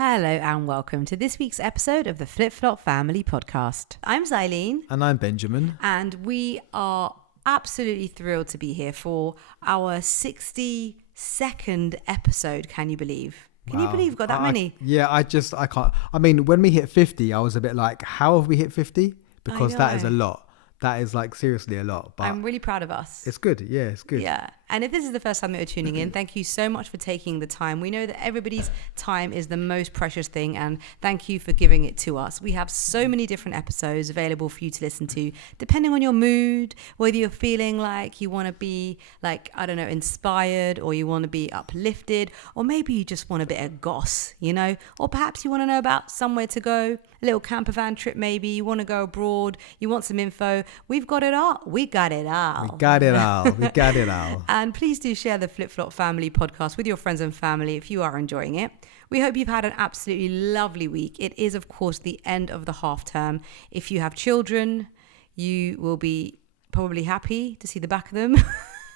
Hello and welcome to this week's episode of the Flip Flop Family Podcast. I'm Xylene. And I'm Benjamin. And we are absolutely thrilled to be here for our 62nd episode. Can you believe? Can you believe we've got that many? I can't. I mean, when we hit 50, I was a bit like, how have we hit 50? Because that is a lot. That is like seriously a lot. But I'm really proud of us. It's good. Yeah, it's good. Yeah. And if this is the first time that you're tuning in, thank you so much for taking the time. We know that everybody's time is the most precious thing, and thank you for giving it to us. We have so many different episodes available for you to listen to, depending on your mood, whether you're feeling like you want to be like, I don't know, inspired, or you want to be uplifted, or maybe you just want a bit of goss, you know, or perhaps you want to know about somewhere to go, a little camper van trip maybe, you want to go abroad, you want some info. We've got it all. We got it all. We got it all. We got it all. And please do share the Flip Flop Family Podcast with your friends and family if you are enjoying it. We hope you've had an absolutely lovely week. It is, of course, the end of the half term. If you have children, you will be probably happy to see the back of them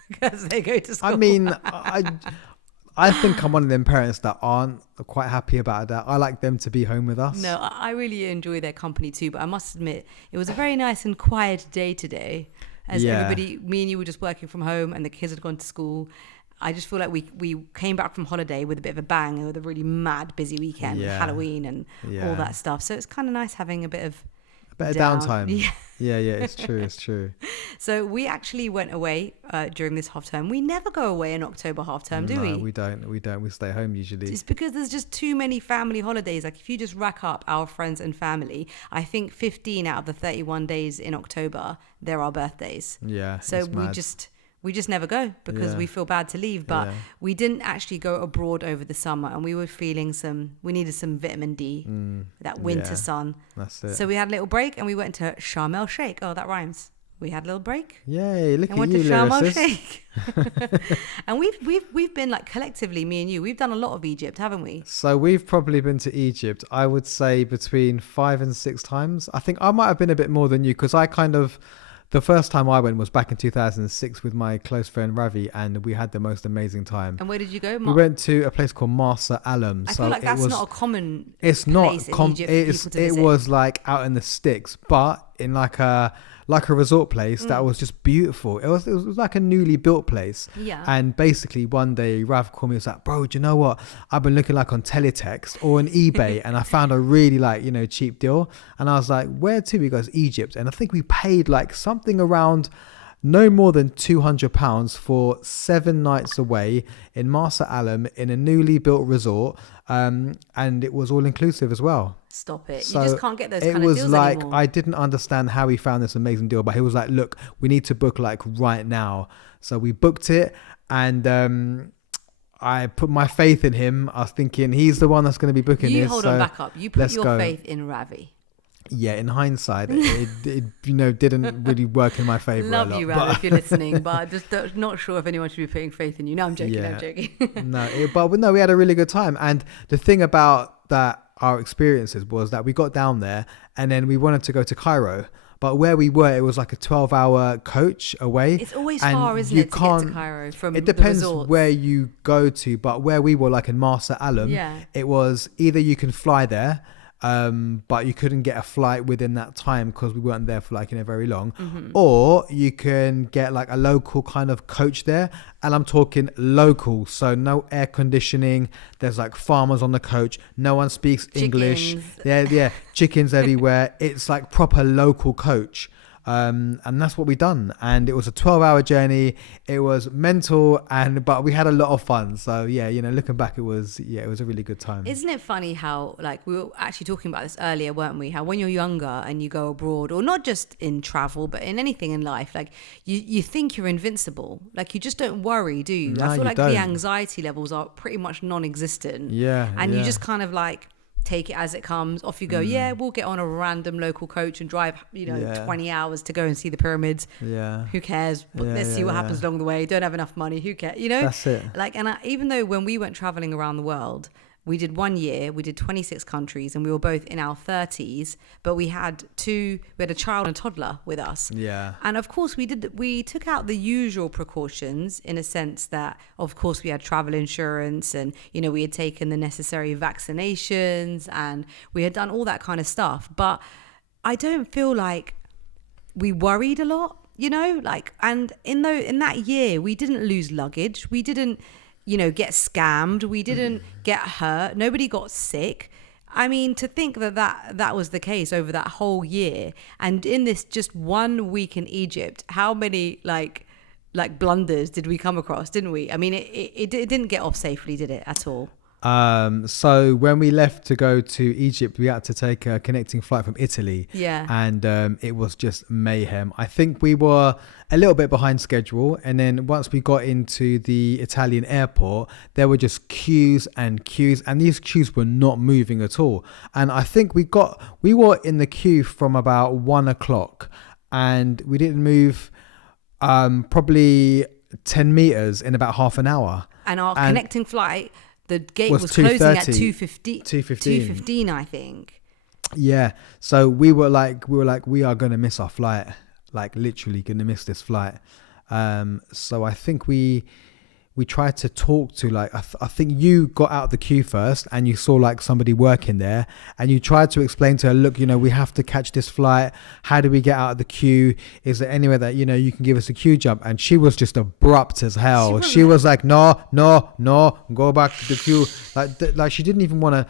because they go to school. I mean, I think I'm one of them parents that aren't quite happy about that. I like them to be home with us. No, I really enjoy their company too, but I must admit, it was a very nice and quiet day today. As everybody, me and you were just working from home and the kids had gone to school. I just feel like we came back from holiday with a bit of a bang and with a really mad busy weekend with Halloween and all that stuff. So it's kind of nice having a bit of downtime. Yeah, it's true. So we actually went away during this half term. We never go away in October half term, do we? No, we don't. We stay home usually. It's because there's just too many family holidays. Like if you just rack up our friends and family, I think 15 out of the 31 days in October, they're our birthdays. Yeah. So we just never go because we feel bad to leave. But we didn't actually go abroad over the summer, and we were feeling we needed some vitamin D, that winter sun. That's it. So we had a little break and we went to Sharm el Sheikh. Oh, that rhymes. We had a little break. Yay, look at you, went to Sharm el lyricist. Sheikh. And we've been like collectively, me and you, we've done a lot of Egypt, haven't we? So we've probably been to Egypt, I would say between 5 and 6 times. I think I might have been a bit more than you because the first time I went was back in 2006 with my close friend Ravi, and we had the most amazing time. And where did you go? We went to a place called Marsa Alam. I feel like that's not a common It's place not in Egypt for people to visit. It was like out in the sticks, but in like a resort place that was just beautiful. It was like a newly built place. Yeah. And basically one day Rav called me and was like, bro, do you know what? I've been looking like on teletext or on eBay and I found a really cheap deal. And I was like, where to? He goes, Egypt. And I think we paid like something around no more than £200 for 7 nights away in Marsa Alam in a newly built resort. And it was all inclusive as well. Stop it. So you just can't get those kind of deals deals anymore. I didn't understand how he found this amazing deal, but he was like, look, we need to book like right now. So we booked it, and I put my faith in him. I was thinking he's the one that's going to be booking this. Hold on, back up. You put your faith in Ravi. Yeah, in hindsight, it didn't really work in my favour. Love you, Ravi, if you're listening, but just not sure if anyone should be putting faith in you. No, I'm joking. I'm joking. No, we had a really good time. And the thing about that, our experiences was that we got down there and then we wanted to go to Cairo. But where we were, it was like a 12-hour coach away. It's always far, isn't it, to get to Cairo from the resorts? It depends where you go to. But where we were, like in Marsa Alam, it was either you can fly there, but you couldn't get a flight within that time because we weren't there for very long, or you can get like a local kind of coach there, and I'm talking local, so no air conditioning, there's like farmers on the coach, no one speaks English, chickens everywhere. It's like proper local coach. And that's what we done, and it was a 12-hour journey. It was mental, but we had a lot of fun. So looking back, it was a really good time. Isn't it funny how, like, we were actually talking about this earlier, weren't we? How when you're younger and you go abroad, or not just in travel but in anything in life, like you think you're invincible, like you just don't worry, do you? No, I feel like don't. the anxiety levels are pretty much non-existent. And you just kind of like take it as it comes. Off you go. We'll get on a random local coach and drive 20 hours to go and see the pyramids. Who cares? But let's see what happens along the way. Don't have enough money. Who cares? That's it. Like, and even though when we went traveling around the world, we did 1 year, we did 26 countries, and we were both in our 30s, but we had a child and a toddler with us. Yeah. And of course we took out the usual precautions in a sense that, of course, we had travel insurance and, we had taken the necessary vaccinations and we had done all that kind of stuff. But I don't feel like we worried a lot, and in that year, we didn't lose luggage. We didn't, get scammed. We didn't get hurt. Nobody got sick. I mean, to think that was the case over that whole year. And in this just 1 week in Egypt, how many like blunders did we come across, didn't we? I mean, it didn't get off safely, did it, at all? So when we left to go to Egypt, we had to take a connecting flight from Italy. Yeah. And it was just mayhem. I think we were a little bit behind schedule. And then once we got into the Italian airport, there were just queues and queues. And these queues were not moving at all. And I think we were in the queue from about 1 o'clock. And we didn't move probably 10 meters in about half an hour. And our connecting flight... The gate was closing at 2:15, I think. Yeah. So we were like, we are going to miss our flight, like literally going to miss this flight. So I think we tried to talk to I think you got out of the queue first and you saw like somebody working there and you tried to explain to her, look, we have to catch this flight. How do we get out of the queue? Is there anywhere that, you can give us a queue jump? And she was just abrupt as hell. She was like, no, go back to the queue. Like she didn't even want to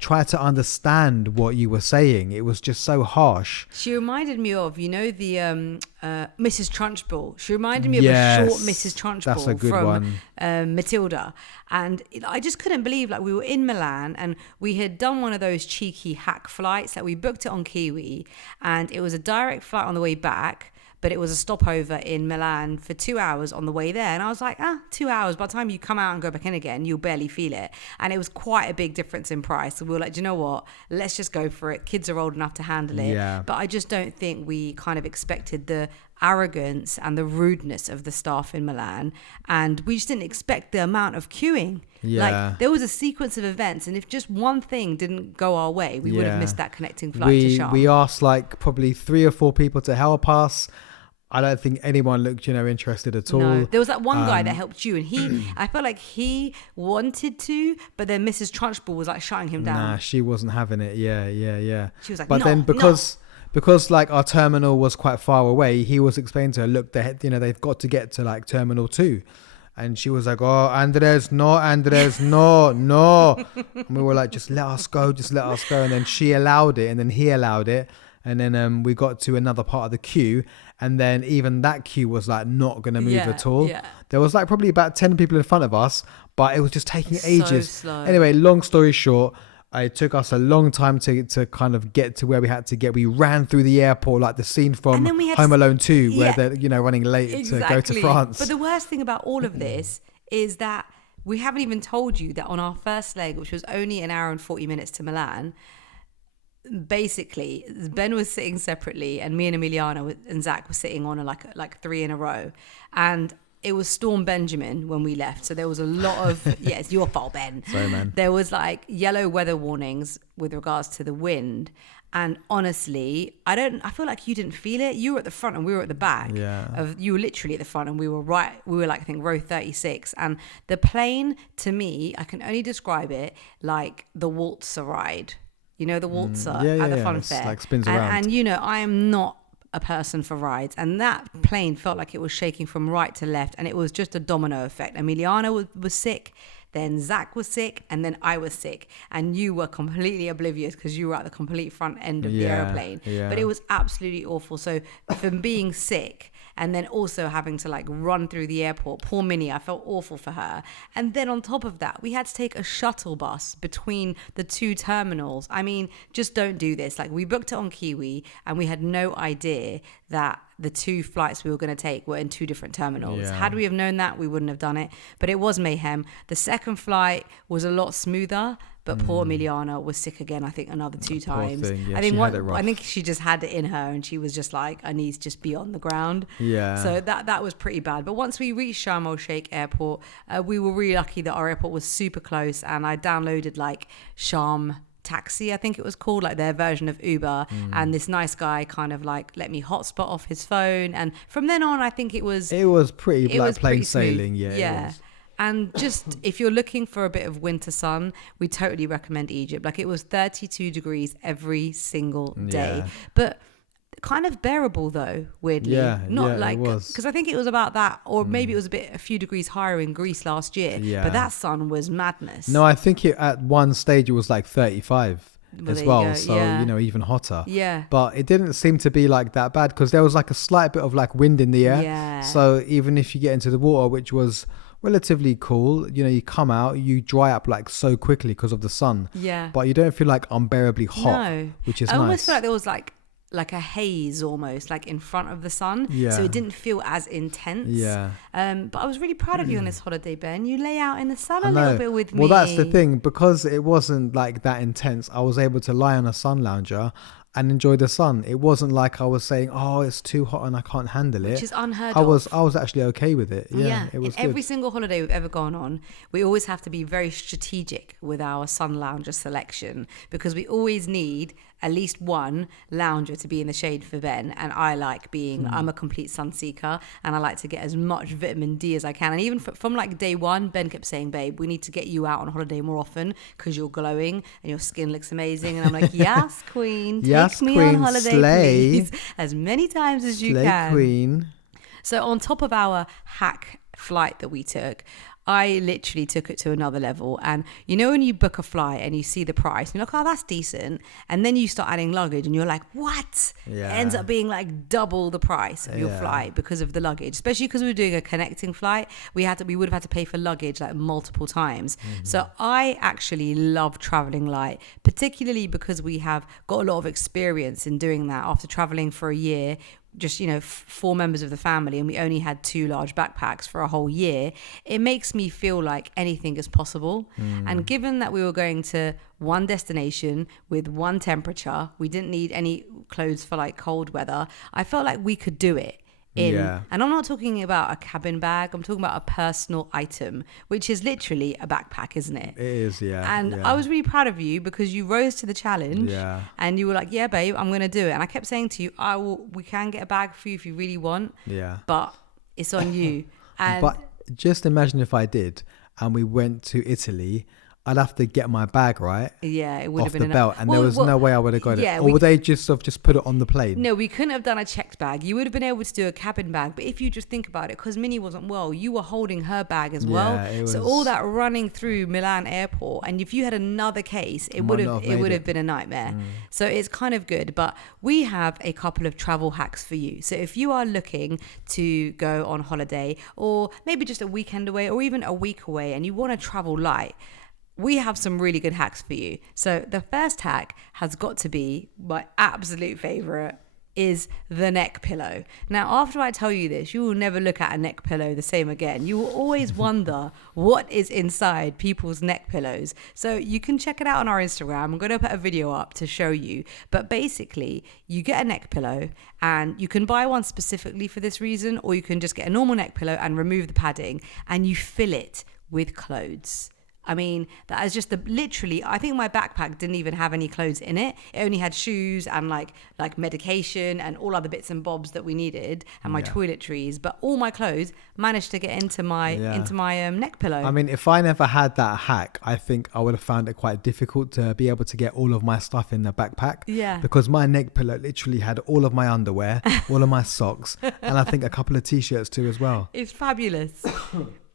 try to understand what you were saying. It was just so harsh. She reminded me of, the Mrs. Trunchbull. She reminded me of a short Mrs. Trunchbull from Matilda. And I just couldn't believe, we were in Milan and we had done one of those cheeky hack flights. We booked it on Kiwi and it was a direct flight on the way back. But it was a stopover in Milan for 2 hours on the way there. And I was like, 2 hours. By the time you come out and go back in again, you'll barely feel it. And it was quite a big difference in price. So we were like, do you know what? Let's just go for it. Kids are old enough to handle it. Yeah. But I just don't think we kind of expected the arrogance and the rudeness of the staff in Milan. And we just didn't expect the amount of queuing. Yeah. There was a sequence of events. And if just one thing didn't go our way, we would have missed that connecting flight to Sharm. We asked probably 3 or 4 people to help us. I don't think anyone looked, interested at all. No, there was that one guy that helped you, and I felt like he wanted to, but then Mrs. Trunchbull was shutting him down. Nah, she wasn't having it. Yeah. She was like, but then because our terminal was quite far away, he was explaining to her, look, they've got to get to Terminal 2. And she was like, oh, Andres, no. And we were like, just let us go. And then she allowed it, and then he allowed it. And then we got to another part of the queue. And then even that queue was not going to move at all. Yeah. There was probably about 10 people in front of us, but it was just taking ages. So slow. Anyway, long story short, it took us a long time to kind of get to where we had to get. We ran through the airport, like the scene from Home Alone 2, where they're running late to go to France. But the worst thing about all of this is that we haven't even told you that on our first leg, which was only an hour and 40 minutes to Milan, basically Ben was sitting separately and me and Emiliana and Zach were sitting on like 3 in a row, and it was Storm Benjamin when we left, so there was a lot of it's your fault, Ben. Sorry, man. There was yellow weather warnings with regards to the wind, and honestly I feel like you didn't feel it. You were at the front and we were at the back. You were literally at the front and we were I think row 36, and the plane, to me, I can only describe it like the waltzer ride. The waltzer at the fun fair. Spins around. And I am not a person for rides. And that plane felt like it was shaking from right to left. And it was just a domino effect. Emiliana was sick. Then Zach was sick. And then I was sick. And you were completely oblivious because you were at the complete front end of the airplane. Yeah. But it was absolutely awful. So from being sick and then also having to run through the airport, poor Minnie, I felt awful for her. And then on top of that, we had to take a shuttle bus between the 2 terminals. I mean, just don't do this. We booked it on Kiwi and we had no idea that the 2 flights we were going to take were in 2 different terminals. Yeah. Had we have known that, we wouldn't have done it. But it was mayhem. The second flight was a lot smoother. But poor Emiliana was sick again, I think, another 2 times. Thing, yeah, I think she just had it in her, and she was just like, I need to just be on the ground. Yeah. So that was pretty bad. But once we reached Sharm el Sheikh airport, we were really lucky that our airport was super close, and I downloaded like Sharm Taxi, I think it was called, like their version of Uber, and this nice guy kind of like let me hotspot off his phone, and from then on I think it was pretty like plain sailing. Yeah. It was. And just if you're looking for a bit of winter sun, we totally recommend Egypt. Like it was 32 degrees every single day. But kind of bearable though, weirdly. Not like, because I think it was about that, or maybe it was a few degrees higher in Greece last year. But that sun was madness. No, I think at one stage it was like 35. As well, so even hotter. But it didn't seem to be like that bad, because there was like a slight bit of like wind in the air. So even if you get into the water, which was relatively cool, you come out, you dry up like so quickly because of the sun. But you don't feel like unbearably hot, which is nice. I almost feel like there was like a haze almost, like in front of the sun. So it didn't feel as intense. But I was really proud of you on this holiday, Ben. You lay out in the sun a little bit with me. Well, that's the thing, because it wasn't like that intense. I was able to lie on a sun lounger and enjoy the sun. It wasn't like I was saying, oh, it's too hot and I can't handle it. Which is unheard of. I was actually okay with it. It was in every single holiday we've ever gone on, we always have to be very strategic with our sun lounger selection, because we always need at least one lounger to be in the shade for Ben. And I like being, I'm a complete sun seeker, and I like to get as much vitamin D as I can. And even from like day one, Ben kept saying, babe, we need to get you out on holiday more often because you're glowing and your skin looks amazing. And I'm like, yes, queen, take me on holiday, please, as many times as you can. Queen. So on top of our hack flight that we took, I literally took it to another level. And when you book a flight and you see the price, and you're like, oh, that's decent. And then you start adding luggage and you're like, what? It ends up being like double the price of your flight because of the luggage, especially because we were doing a connecting flight. We would have had to pay for luggage like multiple times. So I actually love traveling light, particularly because we have got a lot of experience in doing that after traveling for a year. Just 4 members of the family, and we only had 2 large backpacks for a whole year. It makes me feel like anything is possible. And given that we were going to one destination with one temperature, we didn't need any clothes for like cold weather, I felt like we could do it. And I'm not talking about a cabin bag, I'm talking about a personal item, which is literally a backpack, isn't it? It is, And I was really proud of you because you rose to the challenge, and you were like, yeah, babe, I'm gonna do it. And I kept saying to you, we can get a bag for you if you really want, but it's on you. But just imagine if I did, and we went to Italy, I'd have to get my bag right. It would have been off the belt, and there was no way I would have got it. Or would they just put it on the plane? No, we couldn't have done a checked bag. You would have been able to do a cabin bag, but if you just think about it, because Minnie wasn't well, you were holding her bag as well. So all that running through Milan airport, and if you had another case, it would have been a nightmare. So it's kind of good, but we have a couple of travel hacks for you. So if you are looking to go on holiday, or maybe just a weekend away, or even a week away, and you want to travel light, we have some really good hacks for you. So the first hack has got to be my absolute favorite, is the neck pillow. Now, after I tell you this, you will never look at a neck pillow the same again. You will always wonder what is inside people's neck pillows. So you can check it out on our Instagram. I'm going to put a video up to show you. But basically, you get a neck pillow, and you can buy one specifically for this reason, or you can just get a normal neck pillow and remove the padding, and you fill it with clothes. I mean, that is just literally, I think my backpack didn't even have any clothes in it. It only had shoes and like medication and all other bits and bobs that we needed, and my toiletries. But all my clothes managed to get into my neck pillow. I mean, if I never had that hack, I think I would have found it quite difficult to be able to get all of my stuff in the backpack. Because my neck pillow literally had all of my underwear, all of my socks, and I think a couple of t-shirts too as well. It's fabulous.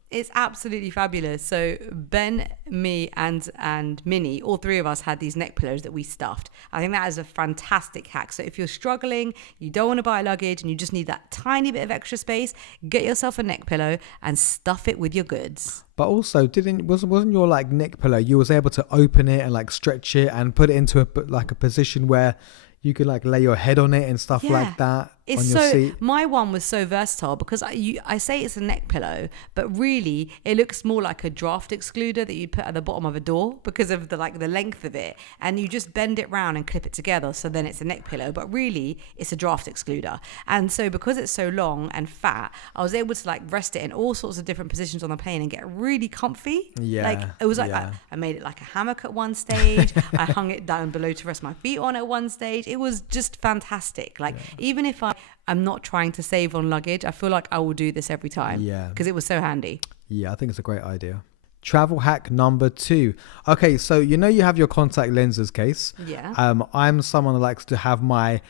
It's absolutely fabulous. So Ben, me, and Minnie, all 3 of us had these neck pillows that we stuffed. I think that is a fantastic hack. So if you're struggling, you don't want to buy luggage, and you just need that tiny bit of extra space, get yourself a neck pillow and stuff it with your goods. But also, wasn't your like neck pillow, you was able to open it and like stretch it and put it into a position where you could like lay your head on it and stuff like that. It's so, my one was so versatile because I say it's a neck pillow, but really it looks more like a draft excluder that you put at the bottom of a door because of the length of it, and you just bend it round and clip it together, so then it's a neck pillow, but really it's a draft excluder. And so because it's so long and fat, I was able to like rest it in all sorts of different positions on the plane and get really comfy. Like it was like I made it like a hammock at one stage. I hung it down below to rest my feet on at one stage. It was just fantastic. Like even if I'm not trying to save on luggage, I feel like I will do this every time. Yeah. Because it was so handy. Yeah, I think it's a great idea. Travel hack number 2. Okay, so you have your contact lenses case. Yeah. I'm someone that likes to have my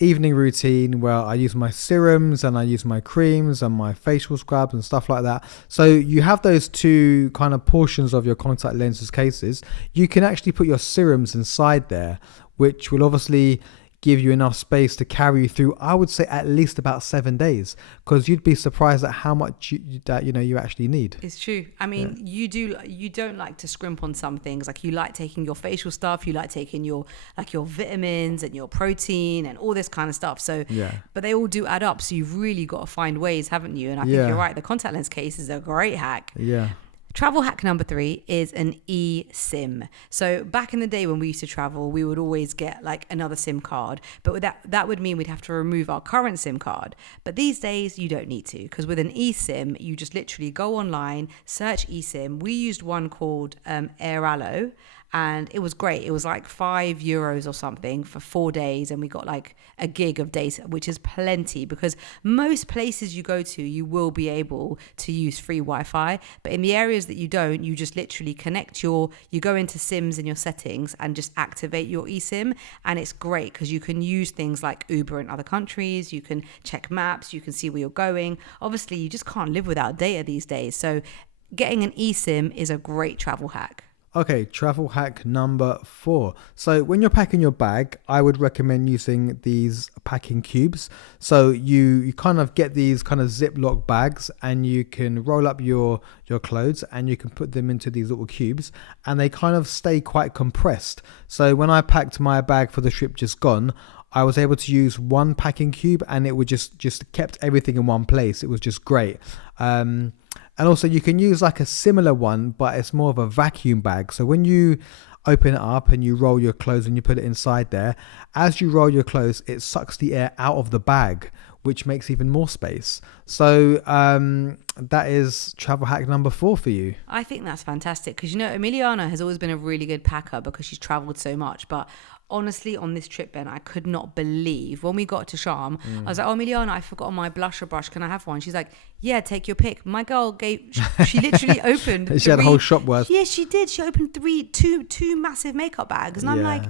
evening routine where I use my serums and I use my creams and my facial scrubs and stuff like that. So you have those 2 kind of portions of your contact lenses cases. You can actually put your serums inside there, which will obviously give you enough space to carry you through, I would say, at least about 7 days, because you'd be surprised at how much you actually need. It's true. I mean, you don't like to scrimp on some things. Like you like taking your facial stuff, you like taking your vitamins and your protein and all this kind of stuff. So but they all do add up, so you've really got to find ways, haven't you? And I think you're right, the contact lens case is a great hack. Travel hack number 3 is an eSIM. So back in the day when we used to travel, we would always get like another SIM card, but that would mean we'd have to remove our current SIM card. But these days you don't need to, because with an eSIM, you just literally go online, search eSIM. We used one called Airalo, and it was great. It was like €5 or something for 4 days, and we got like a gig of data, which is plenty, because most places you go to, you will be able to use free Wi-Fi. But in the areas that you don't, you just literally you go into SIMs in your settings and just activate your eSIM. And it's great because you can use things like Uber in other countries. You can check maps. You can see where you're going. Obviously, you just can't live without data these days. So getting an eSIM is a great travel hack. Okay, travel hack number 4. So when you're packing your bag, I would recommend using these packing cubes. So you kind of get these kind of Ziploc bags, and you can roll up your clothes and you can put them into these little cubes, and they kind of stay quite compressed. So when I packed my bag for the trip just gone, I was able to use one packing cube, and it would just kept everything in one place. It was just great. And also you can use like a similar one, but it's more of a vacuum bag. So when you open it up and you roll your clothes and you put it inside there, as you roll your clothes, it sucks the air out of the bag, which makes even more space. So that is travel hack number 4 for you. I think that's fantastic, because Emiliana has always been a really good packer because she's traveled so much. But honestly, on this trip, Ben, I could not believe when we got to Sharm, I was like, oh, Emiliana, I forgot my blusher brush. Can I have one? She's like, yeah, take your pick. My girl she literally opened. She had a whole shop worth. Yeah, she did. She opened two massive makeup bags. And I'm like,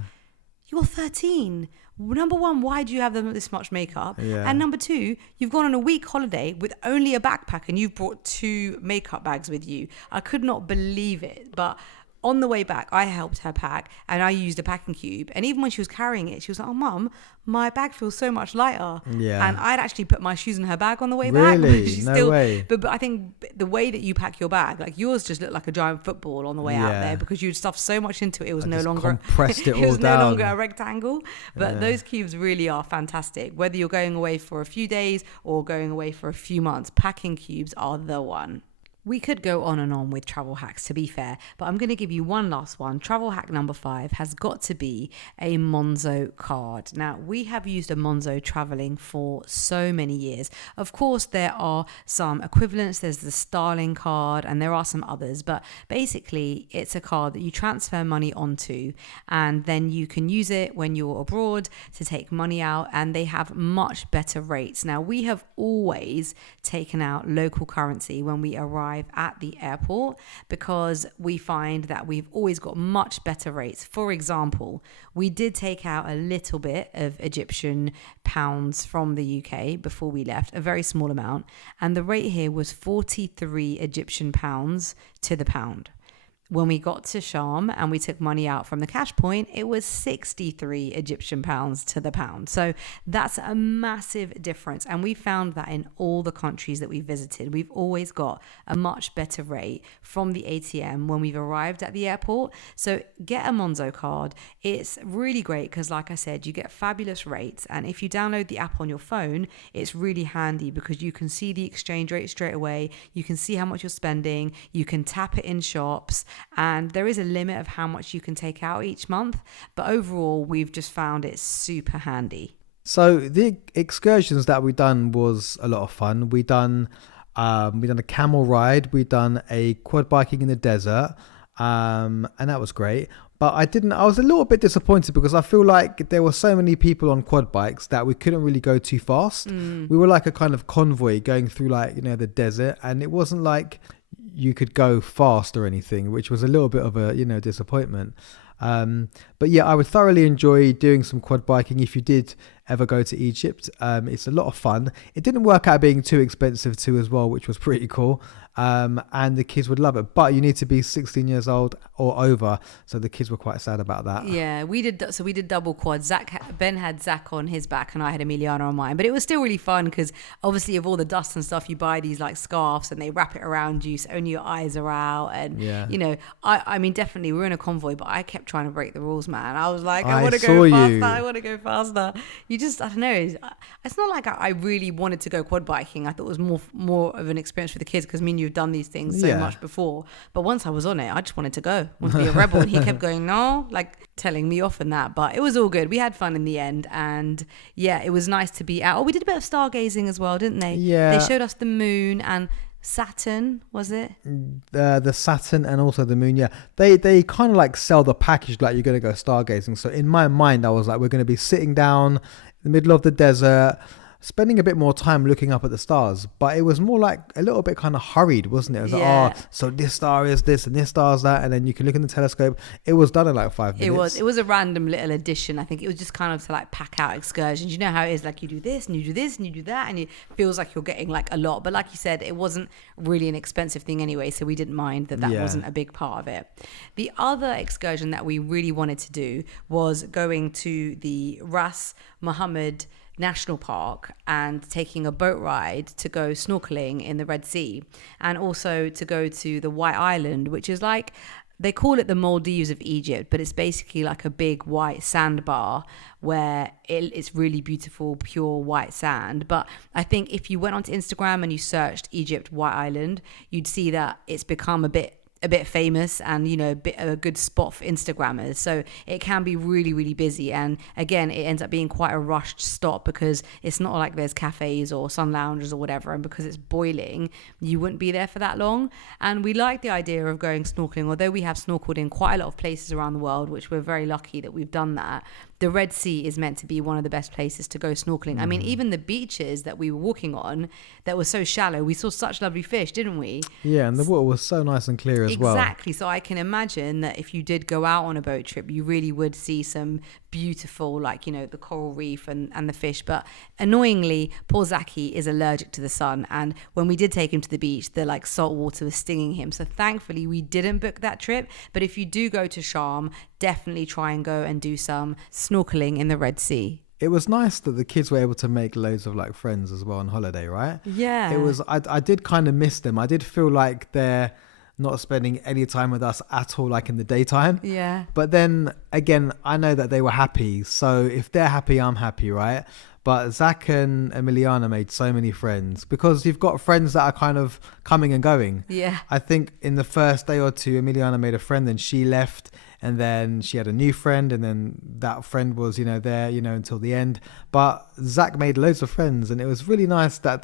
you're 13. Number one, why do you have this much makeup? And number 2, you've gone on a week holiday with only a backpack and you've brought 2 makeup bags with you. I could not believe it. But on the way back, I helped her pack and I used a packing cube. And even when she was carrying it, she was like, oh, Mum, my bag feels so much lighter. Yeah. And I'd actually put my shoes in her bag on the way back. Really? No way. But I think the way that you pack your bag, like yours just looked like a giant football on the way out there, because you'd stuffed so much into it. It was no longer compressed it all it was down. No longer a rectangle. But those cubes really are fantastic. Whether you're going away for a few days or going away for a few months, packing cubes are the one. We could go on and on with travel hacks, to be fair, but I'm going to give you one last one. Travel hack number 5 has got to be a Monzo card. Now, we have used a Monzo traveling for so many years. Of course, there are some equivalents. There's the Starling card and there are some others, but basically it's a card that you transfer money onto, and then you can use it when you're abroad to take money out, and they have much better rates. Now, we have always taken out local currency when we arrive at the airport, because we find that we've always got much better rates. For example, we did take out a little bit of Egyptian pounds from the UK before we left, a very small amount, and the rate here was 43 Egyptian pounds to the pound. when we got to Sharm and we took money out from the cash point, it was 63 Egyptian pounds to the pound. So that's a massive difference. And we found that in all the countries that we visited, we've always got a much better rate from the ATM when we've arrived at the airport. So get a Monzo card. It's really great because, like I said, you get fabulous rates. And if you download the app on your phone, it's really handy because you can see the exchange rate straight away. You can see how much you're spending. You can tap it in shops. And there is a limit of how much you can take out each month. But overall, we've just found it super handy. So the excursions that we done was a lot of fun. We done a camel ride. We done a quad biking in the desert. And that was great. But I was a little bit disappointed because I feel like there were so many people on quad bikes that we couldn't really go too fast. We were like a kind of convoy going through the desert, and it wasn't like you could go fast or anything, which was a little bit of a disappointment. But yeah, I would thoroughly enjoy doing some quad biking if you did ever go to Egypt. It's a lot of fun. It didn't work out being too expensive too as well, which was pretty cool. And the kids would love it, but you need to be 16 years old or over, so the kids were quite sad about that. Yeah, we did double quad. Ben had Zach on his back and I had Emiliana on mine, but it was still really fun because obviously of all the dust and stuff, you buy these like scarves and they wrap it around you so only your eyes are out. And I mean definitely we were in a convoy, but I kept trying to break the rules, man. I was like, I want to go faster. I want to go faster. You just, I don't know, it's not like I really wanted to go quad biking. I thought it was more of an experience for the kids because me and you've done these things so much before, but once I was on it, I just wanted to go, wanted to be a rebel, and he kept going no, like telling me off and that, but it was all good. We had fun in the end, and yeah, it was nice to be out. We did a bit of stargazing as well, didn't they? They showed us the moon and Saturn, was it? The Saturn and also the moon, they kind of like sell the package like you're going to go stargazing. So in my mind I was like, we're going to be sitting down in the middle of the desert, spending a bit more time looking up at the stars, but it was more like a little bit kind of hurried, wasn't it? It was like, so this star is this and this star is that, and then you can look in the telescope. It was done in like 5 minutes. It was a random little addition. I think it was just kind of to like pack out excursions. You know how it is, like you do this and you do this and you do that, and it feels like you're getting like a lot. But like you said, it wasn't really an expensive thing anyway, so we didn't mind that wasn't a big part of it. The other excursion that we really wanted to do was going to the Ras Mohammed National Park and taking a boat ride to go snorkeling in the Red Sea, and also to go to the White Island, which is like, they call it the Maldives of Egypt, but it's basically like a big white sandbar where it's really beautiful, pure white sand. But I think if you went onto Instagram and you searched Egypt White Island, you'd see that it's become a bit famous and a good spot for Instagrammers, so it can be really, really busy. And again, it ends up being quite a rushed stop because it's not like there's cafes or sun lounges or whatever, and because it's boiling, you wouldn't be there for that long. And we like the idea of going snorkeling, although we have snorkeled in quite a lot of places around the world, which we're very lucky that we've done that. The Red Sea is meant to be one of the best places to go snorkeling. I mean, even the beaches that we were walking on that were so shallow, we saw such lovely fish, didn't we? Yeah, and the water was so nice and clear as well. Exactly. So I can imagine that if you did go out on a boat trip, you really would see some beautiful, like, the coral reef and the fish. But annoyingly, poor Zaki is allergic to the sun. And when we did take him to the beach, the like salt water was stinging him. So thankfully, we didn't book that trip. But if you do go to Sharm, definitely try and go and do some snorkeling in the Red Sea. It was nice that the kids were able to make loads of like friends as well on holiday, right? Yeah. It was, I did kind of miss them. I did feel like they're not spending any time with us at all, like in the daytime. Yeah. But then again, I know that they were happy. So if they're happy, I'm happy, right? But Zach and Emiliana made so many friends because you've got friends that are kind of coming and going. Yeah. I think in the first day or two, Emiliana made a friend, then she left, and then she had a new friend, and then that friend was, there, until the end. But Zach made loads of friends, and it was really nice that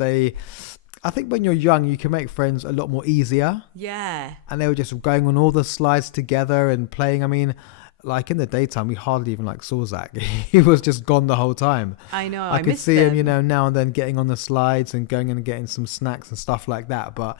I think when you're young, you can make friends a lot more easier. Yeah. And they were just going on all the slides together and playing. I mean, like in the daytime, we hardly even saw Zach. He was just gone the whole time. I know. I could see him, now and then getting on the slides and going and getting some snacks and stuff like that. But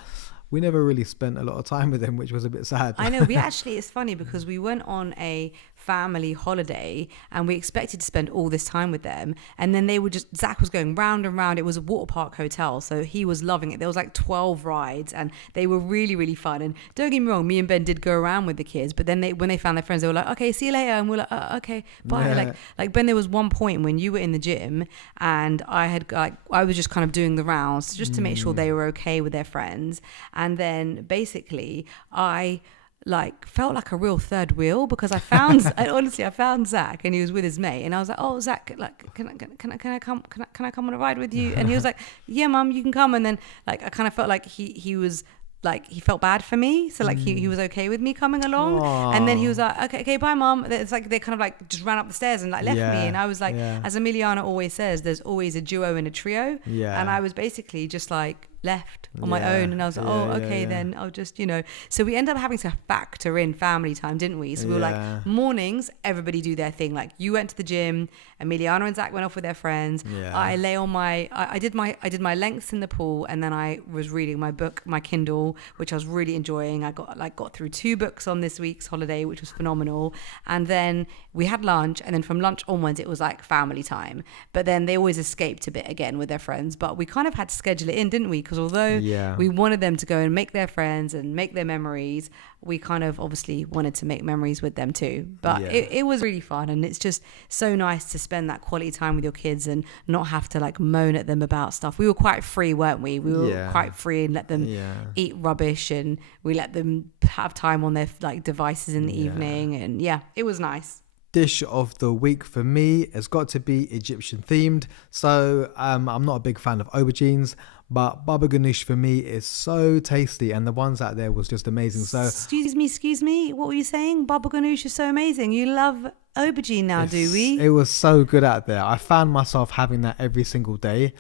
we never really spent a lot of time with him, which was a bit sad. I know. It's funny because we went on a family holiday and we expected to spend all this time with them, and then Zach was going round and round. It was a water park hotel, so he was loving it. There was like 12 rides and they were really, really fun. And don't get me wrong, me and Ben did go around with the kids, but then when they found their friends, they were like, okay, see you later, and we're like, okay, bye. Yeah. Like Ben, there was one point when you were in the gym and I was just kind of doing the rounds just to make sure they were okay with their friends, and then basically I felt like a real third wheel because I found Zach and he was with his mate, and I was like, oh Zach, like can I come on a ride with you? And he was like, yeah mum, you can come. And then like I kind of felt like he was like, he felt bad for me, so like he was okay with me coming along. Aww. And then he was like, okay, bye mum. It's like they kind of like just ran up the stairs and like left me, and I was like, as Emiliana always says, there's always a duo and a trio, and I was basically just like left on my own, and I was like, then I'll just, so we ended up having to factor in family time, didn't we? So we were like, mornings everybody do their thing, like you went to the gym, Emiliana and Zach went off with their friends, I lay on I did my lengths in the pool, and then I was reading my book, my Kindle, which I was really enjoying. I got through 2 books on this week's holiday, which was phenomenal. And then we had lunch, and then from lunch onwards it was like family time, but then they always escaped a bit again with their friends, but we kind of had to schedule it in, didn't we? Because although we wanted them to go and make their friends and make their memories, we kind of obviously wanted to make memories with them too. But it was really fun, and it's just so nice to spend that quality time with your kids and not have to like moan at them about stuff. We were quite free, weren't we? We were quite free and let them eat rubbish, and we let them have time on their like devices in the evening, and it was nice. Dish of the week for me has got to be Egyptian themed. So I'm not a big fan of aubergines, but baba ganoush for me is so tasty, and the ones out there was just amazing. So excuse me, what were you saying? Baba ganoush is so amazing. You love aubergine now, do we? It was so good out there. I found myself having that every single day.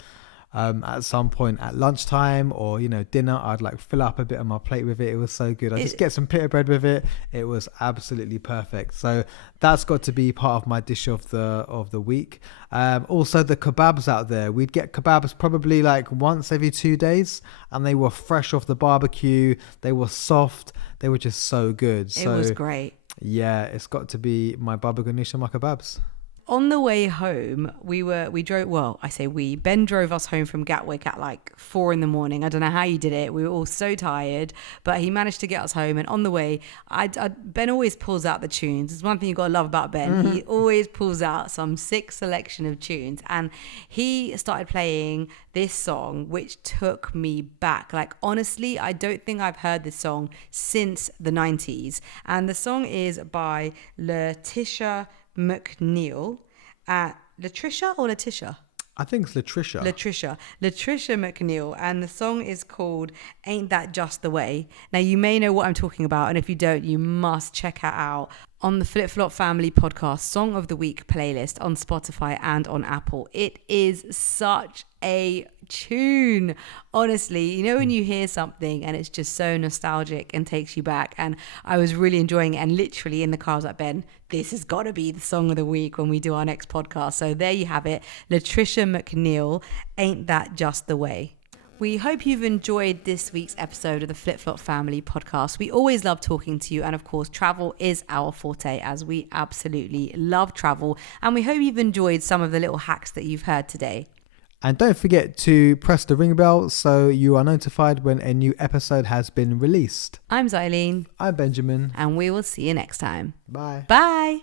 At some point at lunchtime or dinner, I'd like fill up a bit of my plate with it. It was so good. I just get some pita bread with it. It was absolutely perfect. So that's got to be part of my dish of the week. Also the kebabs out there, we'd get kebabs probably like once every 2 days, and they were fresh off the barbecue, they were soft, they were just so good. It was great. It's got to be my baba ganoush and my kebabs. On the way home, Ben drove us home from Gatwick at like 4 a.m. I don't know how you did it. We were all so tired, but he managed to get us home. And on the way, Ben always pulls out the tunes. It's one thing you got to love about Ben. Mm-hmm. He always pulls out some sick selection of tunes. And he started playing this song, which took me back. Like, honestly, I don't think I've heard this song since the 90s. And the song is by Letitia McNeil. Latricia or Letitia? I think it's Latricia. Latricia McNeil, and the song is called Ain't That Just the Way. Now, you may know what I'm talking about, and if you don't, you must check it out on the Flip Flop Family Podcast Song of the Week playlist on Spotify and on Apple. It is such a tune. Honestly, when you hear something and it's just so nostalgic and takes you back, and I was really enjoying it, and literally in the car I was like, Ben, this has got to be the song of the week when we do our next podcast. So there you have it, Latricia McNeil, Ain't That Just the Way. We hope you've enjoyed this week's episode of the Flip Flop Family Podcast. We always love talking to you, and of course travel is our forte, as we absolutely love travel, and we hope you've enjoyed some of the little hacks that you've heard today. And don't forget to press the ring bell so you are notified when a new episode has been released. I'm Xylene. I'm Benjamin. And we will see you next time. Bye. Bye.